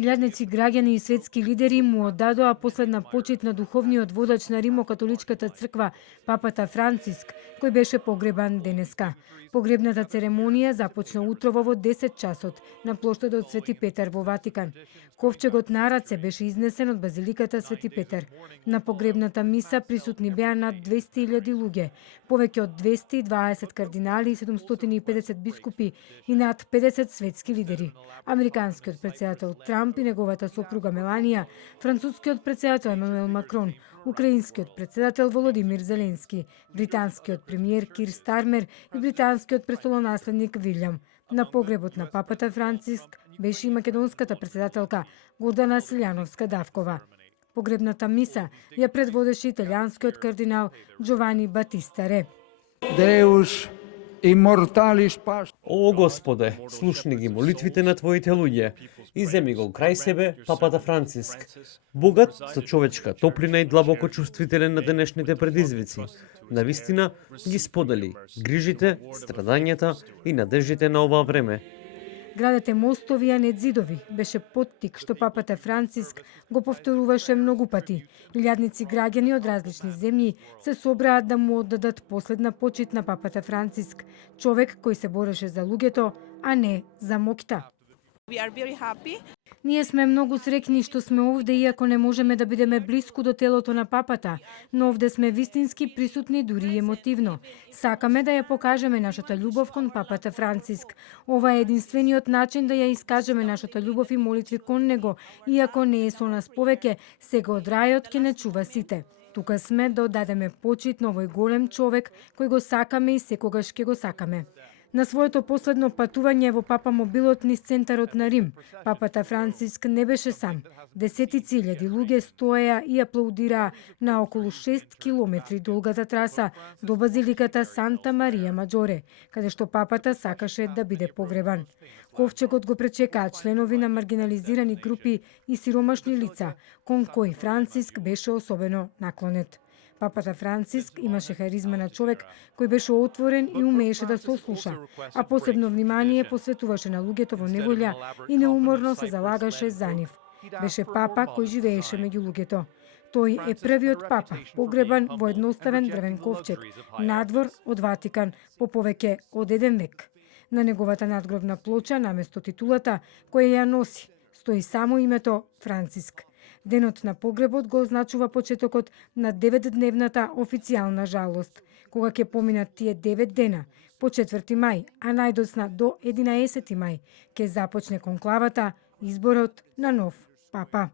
Илјадници граѓани и светски лидери му оддадоа последна почит на духовниот водач на Римо-католичката црква, папата Франциск, кој беше погребан денеска. Погребната церемонија започна утрово во 10 часот на плоштадот Свети Петар во Ватикан. Ковчегот на раце беше изнесен од базиликата Свети Петар. На погребната миса присутни беа над 200.000 луѓе, повеќе од 220 кардинали и 750 бискупи и над 50 светски лидери. Американскиот претседател Трамп и неговата сопруга Меланија, францускиот претседател Емануел Макрон, украинскиот претседател Володимир Зеленски, британскиот премиер Кир Стармер и британскиот престолонаследник Вилјам. На погребот на папата Франциск беше и македонската претседателка Гордана Силјановска-Давкова. Погребната миса ја предводеше италијанскиот кардинал Джовани Батиста Ре. Deus immortalis past. О Господе, слушни ги молитвите на Твоите луѓе и земи го крај себе папата Франциск, богат со човечка топлина и длабоко чувствителен на денешните предизвици. Навистина ги сподели грижите, страдањата и надеждите на ова време. Градете мостови, а не зидови, беше поттик што папата Франциск го повторуваше многу пати. Илјадници граѓани од различни земји се собраат да му оддадат последна почит на папата Франциск, човек кој се бореше за луѓето, а не за моќта. Ние сме многу среќни што сме овде, иако не можеме да бидеме блиску до телото на папата, но овде сме вистински присутни, дури и емотивно. Сакаме да ја покажеме нашата љубов кон папата Франциск. Ова е единствениот начин да ја искажеме нашата љубов и молитви кон него, иако не е со нас повеќе, сега од рајот ќе не чува сите. Тука сме да оддадеме почит на овој голем човек кој го сакаме и секогаш ќе го сакаме. На своето последно патување во папа мобилот низ центарот на Рим, папата Франциск не беше сам. Десетици илјади луѓе стоеа и аплаудираа на околу 6 километри долгата траса до базиликата Санта Марија Маџоре, каде што папата сакаше да биде погребан. Ковчегот го пречекаа членови на маргинализирани групи и сиромашни лица, кон кои Франциск беше особено наклонет. Папата Франциск имаше харизма на човек кој беше отворен и умееше да сослуша, а посебно внимание посветуваше на луѓето во неволја и неуморно се залагаше за нив. Беше папа кој живееше меѓу луѓето. Тој е првиот папа погребан во едноставен дрвен ковчег, надвор од Ватикан по повеќе од 1 век. На неговата надгробна плоча, наместо титулата која ја носи, стои само името Франциск. Денот на погребот го означува почетокот на 9-дневната официјална жалост, кога ќе поминат тие 9 дена, по 4 мај, а најдосна до 11 мај, ќе започне конклавата, изборот на нов папа.